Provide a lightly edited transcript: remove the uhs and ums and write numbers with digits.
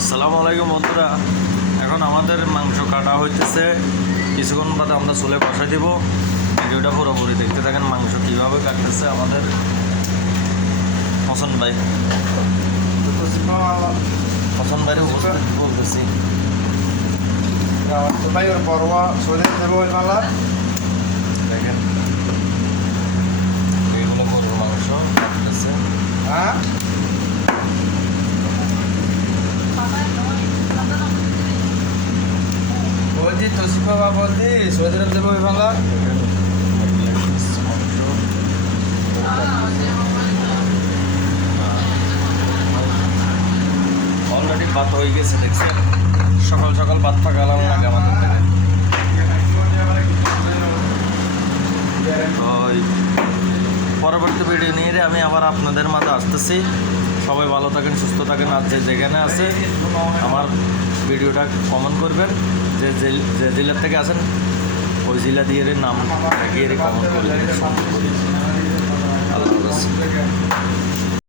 আসসালামু আলাইকুম বন্ধুরা, এখন আমাদের মাংস কাটা হইতেছে। কিছুক্ষণ বাদে আমরা চুলে বসাই দিব। ভিডিওটা পুরোপুরি দেখতে থাকেন, মাংস কীভাবে কাটতেছে আমাদের হাসান ভাই। হাসান ভাইয়ের উপস্থিত বলতেছি। ভাই ওর পরোয়া সরে দেবো ওই মালা দেখেন এইগুলো গরুর মাংস কাটতেছে। হ্যাঁ বলছি তসিফ বাবা বলছি সরে দেবো ওই মালা অলরেডি ভাত হয়ে গেছে, দেখছেন? সকাল সকাল ভাত পাকালাম লাগে আমাদের থেকে। তো পরবর্তী ভিডিও নিয়ে আমি আবার আপনাদের মাঝে আসতেছি। সবাই ভালো থাকেন, সুস্থ থাকেন। আর যে যেখানে আছে আমার ভিডিওটা কমেন্ট করবেন। যে যে জেলার থেকে আসেন ওই জেলা দিয়ে নাম লাগিয়ে কমেন্ট করবেন।